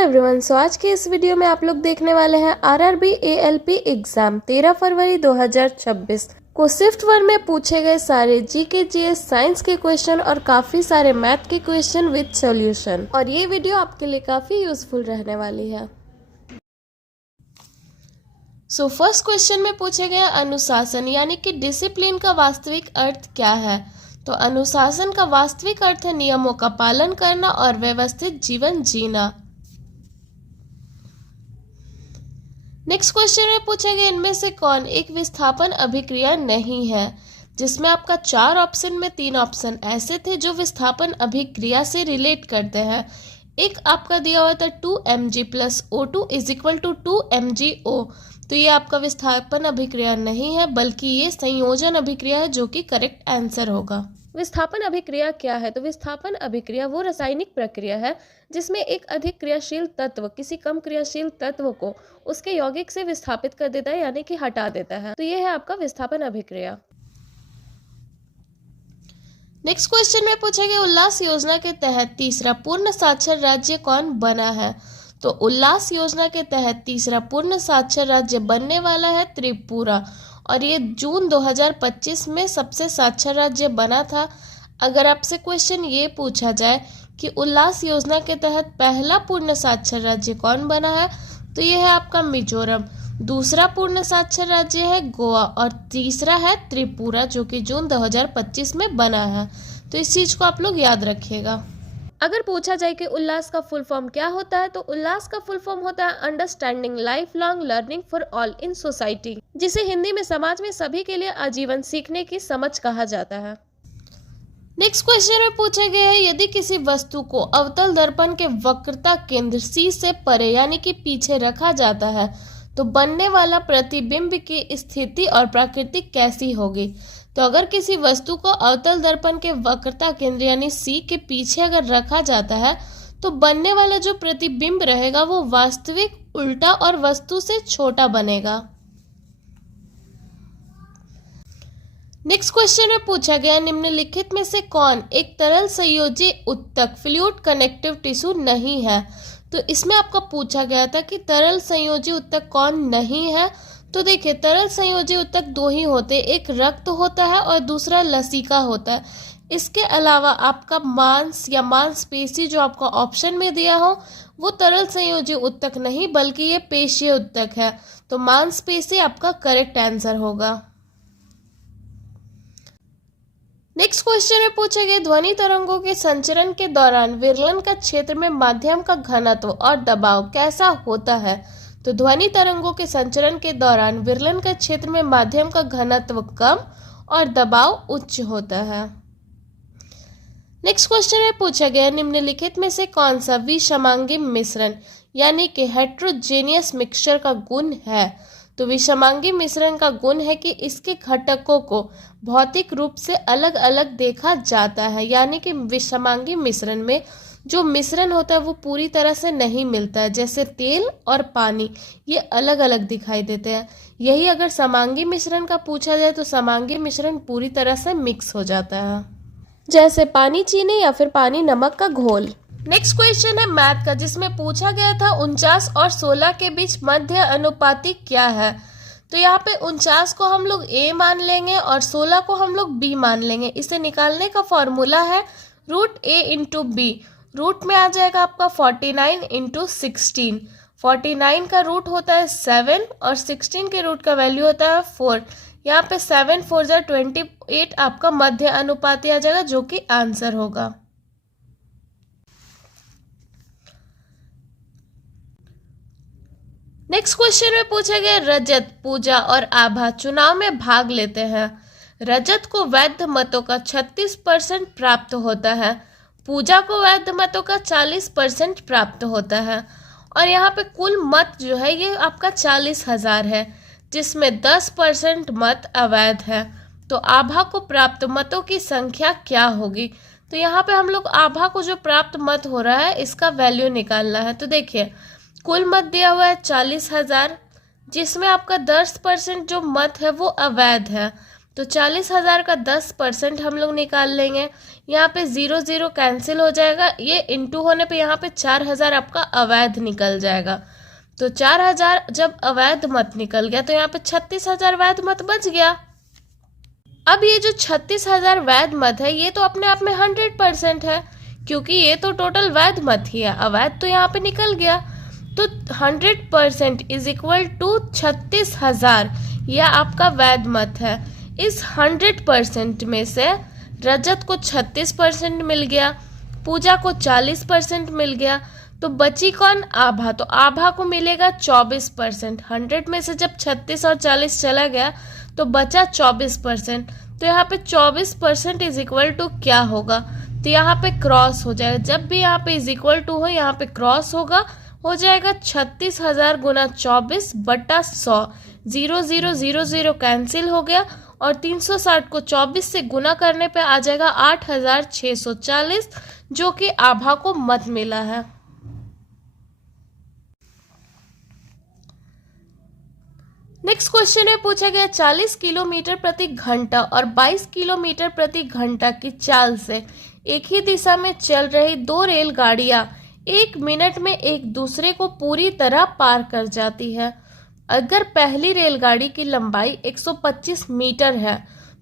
Everyone, सो आज के इस वीडियो में आप लोग देखने वाले हैं आरआरबी एएलपी एग्जाम 13 फरवरी 2026 को शिफ्ट 1 में पूछे गए सारे जीके जीएस साइंस के क्वेश्चन और काफी सारे मैथ के क्वेश्चन विद सॉल्यूशन। और ये वीडियो आपके लिए काफी यूजफुल रहने वाली है। सो फर्स्ट क्वेश्चन में पूछे गए अनुशासन यानी कि डिसिप्लिन का वास्तविक अर्थ क्या है। तो अनुशासन का वास्तविक अर्थ है नियमों का पालन करना और व्यवस्थित जीवन जीना। नेक्स्ट क्वेश्चन में पूछे गए इनमें से कौन एक विस्थापन अभिक्रिया नहीं है, जिसमें आपका 4 ऑप्शन में 3 ऑप्शन ऐसे थे जो विस्थापन अभिक्रिया से रिलेट करते हैं। एक आपका दिया हुआ था 2mg + O2 = 2mgO। तो ये आपका विस्थापन अभिक्रिया नहीं है, बल्कि ये संयोजन अभिक्रिया है, जो कि करेक्ट आंसर होगा। विस्थापन अभिक्रिया क्या है? तो विस्थापन अभिक्रिया वो रासायनिक प्रक्रिया है जिसमें एक अधिक क्रियाशील तत्व किसी कम क्रियाशील तत्व को उसके यौगिक से विस्थापित कर देता है, यानी कि हटा देता है। तो ये है आपका विस्थापन अभिक्रिया। नेक्स्ट क्वेश्चन में पूछे गए उल्लास योजना के तहत तीसरा पूर्ण साक्षर राज्य कौन बना है। तो उल्लास योजना के तहत तीसरा पूर्ण साक्षर राज्य बनने वाला है त्रिपुरा, और ये जून 2025 में सबसे साक्षर राज्य बना था। अगर आपसे क्वेश्चन ये पूछा जाए कि उल्लास योजना के तहत पहला पूर्ण साक्षर राज्य कौन बना है, तो ये है आपका मिजोरम। दूसरा पूर्ण साक्षर राज्य है गोवा और तीसरा है त्रिपुरा, जो कि जून 2025 में बना है। तो इस चीज को आप लोग याद रखिएगा। अगर पूछा जाए कि उल्लास का फुल फॉर्म क्या होता है, तो उल्लास का फुल फॉर्म होता है understanding life long learning for all in society, जिसे हिंदी में समाज में सभी के लिए आजीवन सीखने की समझ कहा जाता है। नेक्स्ट क्वेश्चन में पूछे गए हैं यदि किसी वस्तु को अवतल दर्पण के वक्रता केंद्र C से परे यानी कि पीछे रखा जाता है, तो बनने वाला प्रतिबिंब की स्थिति और प्रकृति कैसी होगी। तो अगर किसी वस्तु को अवतल दर्पण के वक्रता केंद्र यानी C के पीछे अगर रखा जाता है, तो बनने वाला जो प्रतिबिंब रहेगा वो वास्तविक, उल्टा और वस्तु से छोटा बनेगा। नेक्स्ट क्वेश्चन में पूछा गया निम्नलिखित में से कौन एक तरल संयोजी उत्तक फ्लूइड कनेक्टिव टिश्यू नहीं है। तो इसमें आपका पूछा गया था कि तरल संयोजी उत्तक कौन नहीं है। तो देखिए, तरल संयोजी उत्तक 2 ही होते, एक रक्त होता है और दूसरा लसिका होता है। इसके अलावा आपका मांस या मांसपेशी जो आपका ऑप्शन में दिया हो वो तरल संयोजी उत्तक नहीं, बल्कि ये पेशीय उत्तक है। तो मांसपेशी आपका करेक्ट आंसर होगा। नेक्स्ट क्वेश्चन में पूछे गए ध्वनि तरंगों के संचरण के दौरान विरलन का क्षेत्र में माध्यम का घनत्व और दबाव कैसा होता है। तो ध्वनि तरंगों के संचरण के दौरान विरलन का क्षेत्र में माध्यम का घनत्व कम और दबाव उच्च होता है। नेक्स्ट क्वेश्चन में पूछा गया निम्नलिखित में से कौन सा विषमांगी मिश्रण यानी कि हेट्रोजेनियस मिक्सचर का गुण है। तो विषमांगी मिश्रण का गुण है कि इसके घटकों को भौतिक रूप से अलग अलग देखा जाता है, यानी कि विषमांगी मिश्रण में जो मिश्रण होता है वो पूरी तरह से नहीं मिलता है। जैसे तेल और पानी ये अलग अलग दिखाई देते हैं। यही अगर समांगी मिश्रण का पूछा जाए तो समांगी मिश्रण पूरी तरह से मिक्स हो जाता है, जैसे पानी चीनी या फिर पानी नमक का घोल। नेक्स्ट क्वेश्चन है मैथ का, जिसमें पूछा गया था 49 और 16 के बीच मध्य अनुपाती क्या है। तो यहाँ पे 49 को हम लोग A मान लेंगे और 16 को हम लोग B मान लेंगे। इसे निकालने का फॉर्मूला है √A × B। रूट में आ जाएगा आपका 49 × 16। 49 का रूट होता है 7 और 16 के रूट का वैल्यू होता है 4। यहाँ पे 7 4 जा 28 आपका मध्य अनुपाती आ जाएगा, जो कि आंसर होगा। नेक्स्ट क्वेश्चन में पूछा गया रजत, पूजा और आभा चुनाव में भाग लेते हैं। रजत को वैध मतों का 36% प्राप्त होता है, पूजा को वैध मतों का 40% प्राप्त होता है, और यहाँ पे कुल मत जो है ये आपका 40,000 है, जिसमें 10% मत अवैध है। तो आभा को प्राप्त मतों की संख्या क्या होगी। तो यहाँ पे हम लोग आभा को जो प्राप्त मत हो रहा है इसका वैल्यू निकालना है। तो देखिए, कुल मत दिया हुआ है 40,000, जिसमें आपका 10% जो मत है वो अवैध है। तो 40,000 का 10% हम लोग निकाल लेंगे। यहाँ पे 0 0 कैंसिल हो जाएगा, ये इंटू होने पे यहाँ पे 4,000 आपका अवैध निकल जाएगा। तो 4,000 जब अवैध मत निकल गया तो यहाँ पे 36,000 वैध मत बच गया। अब ये जो 36,000 वैध मत है ये तो अपने आप में 100% है, क्योंकि ये तो टोटल वैध मत ही है, अवैध तो यहाँ पे निकल गया। तो 100% इज इक्वल टू 36,000, यह आपका वैध मत है। इस 100% में से रजत को 36% मिल गया, पूजा को 40% मिल गया, तो बची कौन? आभा। तो आभा को मिलेगा 24%। 100 में से जब 36 और 40 चला गया तो बचा 24%। तो यहाँ पे 24% इज इक्वल टू क्या होगा? तो यहाँ पे क्रॉस हो जाएगा। जब भी यहाँ पे इज इक्वल टू हो यहाँ पे क्रॉस होगा, हो जाएगा 36,000 गुना 24 बटा 100। 0 0 0 0 कैंसिल हो गया और 360 को 24 से गुना करने पे आ जाएगा 8,640, जो कि आभा को मत मिला है। नेक्स्ट क्वेश्चन में पूछा गया 40 किलोमीटर प्रति घंटा और 22 किलोमीटर प्रति घंटा की चाल से एक ही दिशा में चल रही दो रेलगाड़ियां 1 मिनट में एक दूसरे को पूरी तरह पार कर जाती है। अगर पहली रेलगाड़ी की लंबाई 125 मीटर है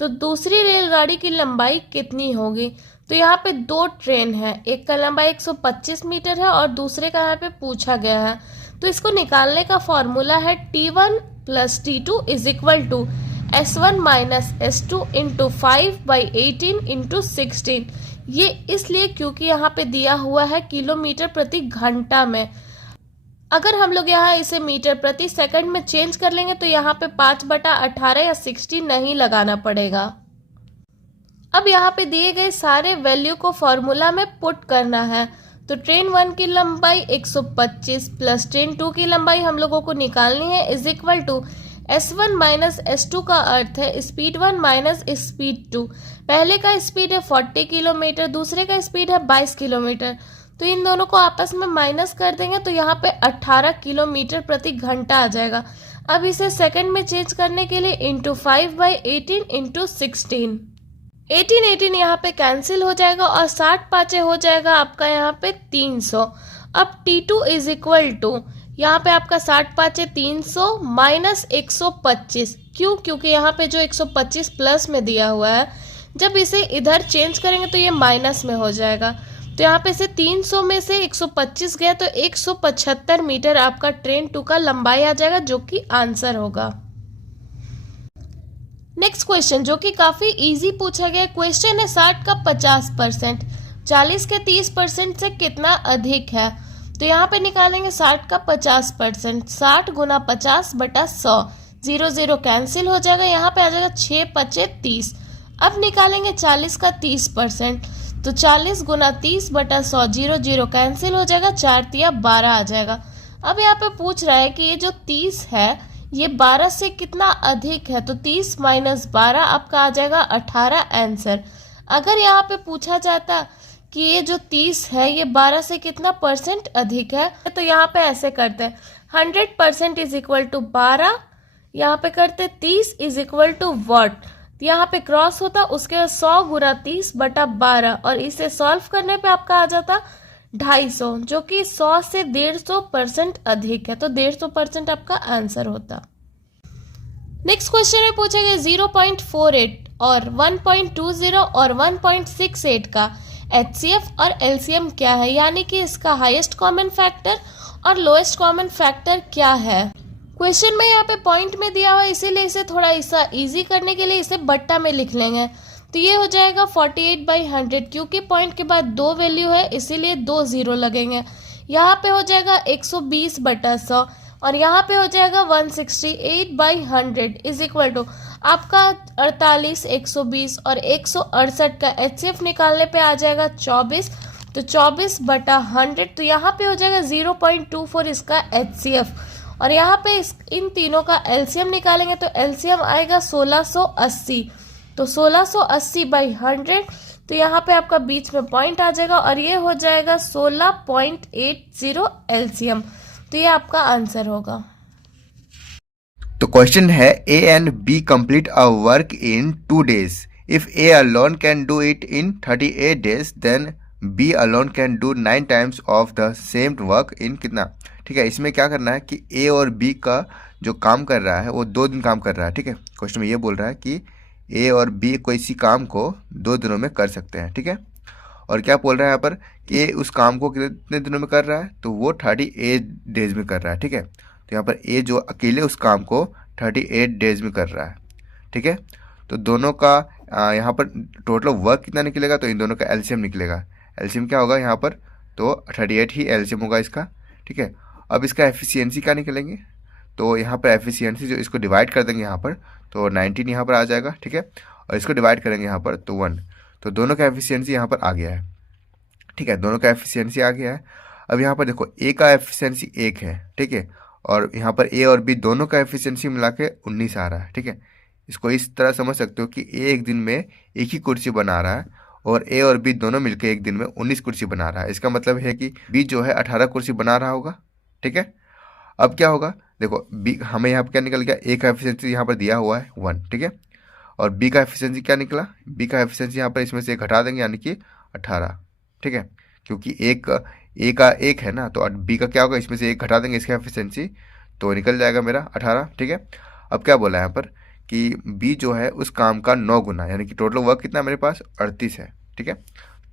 तो दूसरी रेलगाड़ी की लंबाई कितनी होगी? तो यहाँ पे दो ट्रेन है, एक का लंबाई 125 मीटर है और दूसरे का यहाँ पे पूछा गया है। तो इसको निकालने का फॉर्मूला है T1 plus T2 is equal to S1 minus S2 into 5/18 into 16। ये इसलिए क्योंकि यहाँ पे दिया हुआ है किलोमीटर प्रति घंटा में। अगर हम लोग यहाँ इसे मीटर प्रति सेकंड में चेंज कर लेंगे तो यहाँ पे 5/18 या 60 नहीं लगाना पड़ेगा। अब यहाँ पे दिए गए सारे वैल्यू को फॉर्मूला में पुट करना है। तो ट्रेन 1 की लंबाई 125 प्लस ट्रेन 2 की लंबाई हम लोगों को निकालनी है is equal to S1 minus S2 का अर्थ है स्पीड 1 माइनस स्पीड 2। पहले का स्पीड है 40 किलोमीटर, दूसरे का स्पीड है 22 किलोमीटर। तो इन दोनों को आपस में माइनस कर देंगे तो यहाँ पे 18 किलोमीटर प्रति घंटा आ जाएगा। अब इसे सेकंड में चेंज करने के लिए इंटू 5/18 इंटू 16। 18 यहाँ पे कैंसिल हो जाएगा और 60 पाँचे हो जाएगा आपका यहाँ पे 300। अब T2 इज इक्वल टू यहाँ पे आपका 60 पाँचे 300 माइनस 125। क्यों? क्योंकि यहाँ पे जो 125 प्लस में दिया हुआ है, जब इसे इधर चेंज करेंगे तो ये माइनस में हो जाएगा। तो यहाँ पे से 300 में से 125 गया तो 175 मीटर आपका ट्रेन 2 का लंबाई आ जाएगा, जो कि आंसर होगा। नेक्स्ट क्वेश्चन जो कि काफी इजी पूछा गया क्वेश्चन है 60 का 50%, 40 के 30% से कितना अधिक है? तो यहाँ पे निकालेंगे 60 का 50%, 60 गुना 50 बटा 100। 0 0 कैंसिल हो जाएगा, यहाँ पे आ जाएगा 6 5 30। अब निकालेंगे 40 का 30%, तो 40 गुना 30 बटा 100। 0 0 कैंसिल हो जाएगा, 4 तिया 12 आ जाएगा। अब यहाँ पे पूछ रहा है कि ये जो 30 है ये 12 से कितना अधिक है, तो 30 माइनस 12 आपका आ जाएगा 18 आंसर। अगर यहाँ पे पूछा जाता कि ये जो 30 है ये 12 से कितना परसेंट अधिक है, तो यहाँ पे ऐसे करते हैं 100% इज इक्वल टू 12, यहाँ पे करते 30 इज इक्वल टू वॉट, यहाँ पे क्रॉस होता, उसके बाद 100 गुना 30 बटा 12 और इसे सॉल्व करने पे आपका आ जाता 250, जो कि 100 से 150% अधिक है। तो 150% आपका आंसर होता। नेक्स्ट क्वेश्चन में पूछा गया 0.48 और 1.20 और 1.68 का HCF और LCM क्या है, यानी कि इसका हाईएस्ट कॉमन फैक्टर और लोएस्ट कॉमन फैक्टर क्या है। क्वेश्चन में यहाँ पे पॉइंट में दिया हुआ है, इसीलिए इसे थोड़ा ऐसा इजी करने के लिए इसे बट्टा में लिख लेंगे। तो ये हो जाएगा 48/100, क्योंकि पॉइंट के बाद 2 वैल्यू है इसीलिए 2 0 लगेंगे। यहाँ पे हो जाएगा 120/100 और यहाँ पे हो जाएगा 168/100 इज इक्वल टू आपका 48, 120 और 168 का HCF निकालने पे आ जाएगा 24, तो 24/100। तो यहाँ पे हो जाएगा 0.24 इसका HCF और यहाँ पे इन तीनों का LCM निकालेंगे तो LCM आएगा 1680, तो 1680/100। तो यहाँ पे आपका बीच में पॉइंट आ जाएगा और ये हो जाएगा 16.80 LCM। तो ये आपका आंसर होगा। तो क्वेश्चन है A and B complete a work in 2 days. If A alone can do it in 38 days, then B alone can do 9 times of the same work in कितना. ठीक है, इसमें क्या करना है कि ए और बी का जो काम कर रहा है वो 2 दिन काम कर रहा है. ठीक है, क्वेश्चन में ये बोल रहा है कि ए और बी कोई इसी काम को 2 दिनों में कर सकते हैं. ठीक है, और क्या बोल रहा है यहाँ पर कि ए उस काम को कितने दिनों में कर रहा है, तो वो 38 डेज में कर रहा है. ठीक है, तो यहाँ पर ए जो अकेले उस काम को 38 डेज में कर रहा है. ठीक है, तो दोनों का यहाँ पर टोटल वर्क कितना निकलेगा, तो इन दोनों का एलसीएम निकलेगा. एलसीएम क्या होगा यहाँ पर, तो 38 ही एलसीएम होगा इसका. ठीक है, अब इसका एफिशिएंसी क्या निकलेंगे, तो यहाँ पर एफिशिएंसी जो इसको डिवाइड कर देंगे यहाँ पर, तो 19 यहाँ पर आ जाएगा. ठीक है, और इसको डिवाइड करेंगे यहाँ पर तो 1, तो दोनों का एफिशिएंसी यहाँ पर आ गया है. ठीक है, दोनों का एफिशिएंसी आ गया है. अब यहाँ पर देखो ए का एफिशिएंसी 1 है. ठीक है, और यहाँ पर ए और बी दोनों का एफिशिएंसी मिला के 19 आ रहा है. ठीक है, इसको इस तरह समझ सकते हो कि ए एक दिन में एक ही कुर्सी बना रहा है और ए और बी दोनों मिलकर एक दिन में 19 कुर्सी बना रहा है. इसका मतलब है कि बी जो है 18 कुर्सी बना रहा होगा. ठीक है, अब क्या होगा, देखो बी हमें यहाँ पर क्या निकल गया, ए का एफिशिएंसी यहाँ पर दिया हुआ है 1. ठीक है, और बी का एफिशिएंसी क्या निकला, बी का एफिशिएंसी यहाँ पर इसमें से एक हटा देंगे यानी कि 18. ठीक है, क्योंकि एक ए का 1 है ना, तो बी का क्या होगा, इसमें से एक हटा देंगे इसका एफिशिएंसी, तो निकल जाएगा मेरा 18. ठीक है, अब क्या बोला है यहाँ पर कि बी जो है उस काम का 9 गुना, यानी कि टोटल वर्क कितना है मेरे पास 38 है. ठीक है,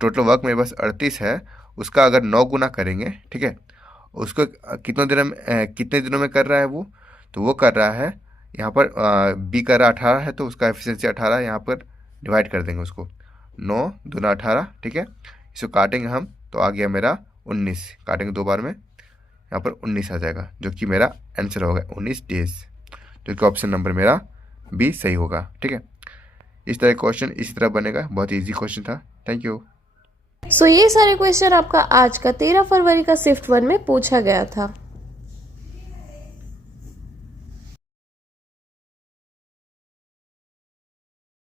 टोटल वर्क मेरे पास 38 है, उसका अगर 9 गुना करेंगे. ठीक है, उसको कितने दिनों में कर रहा है वो, तो वो कर रहा है यहाँ पर बी कर रहा 18 है, तो उसका एफिशिएंसी 18 यहाँ पर डिवाइड कर देंगे उसको, 9 दूना 18. ठीक है, इसको काटेंगे हम तो आ गया मेरा 19, काटेंगे 2 बार में, यहाँ पर 19 आ जाएगा, जो कि मेरा आंसर होगा 19 डेज, जो कि ऑप्शन नंबर मेरा बी सही होगा. ठीक है, इस तरह क्वेश्चन इसी तरह बनेगा, बहुत ईजी क्वेश्चन था. Thank you. सो ये सारे क्वेश्चन आपका आज का 13 फरवरी का शिफ्ट 1 में पूछा गया था.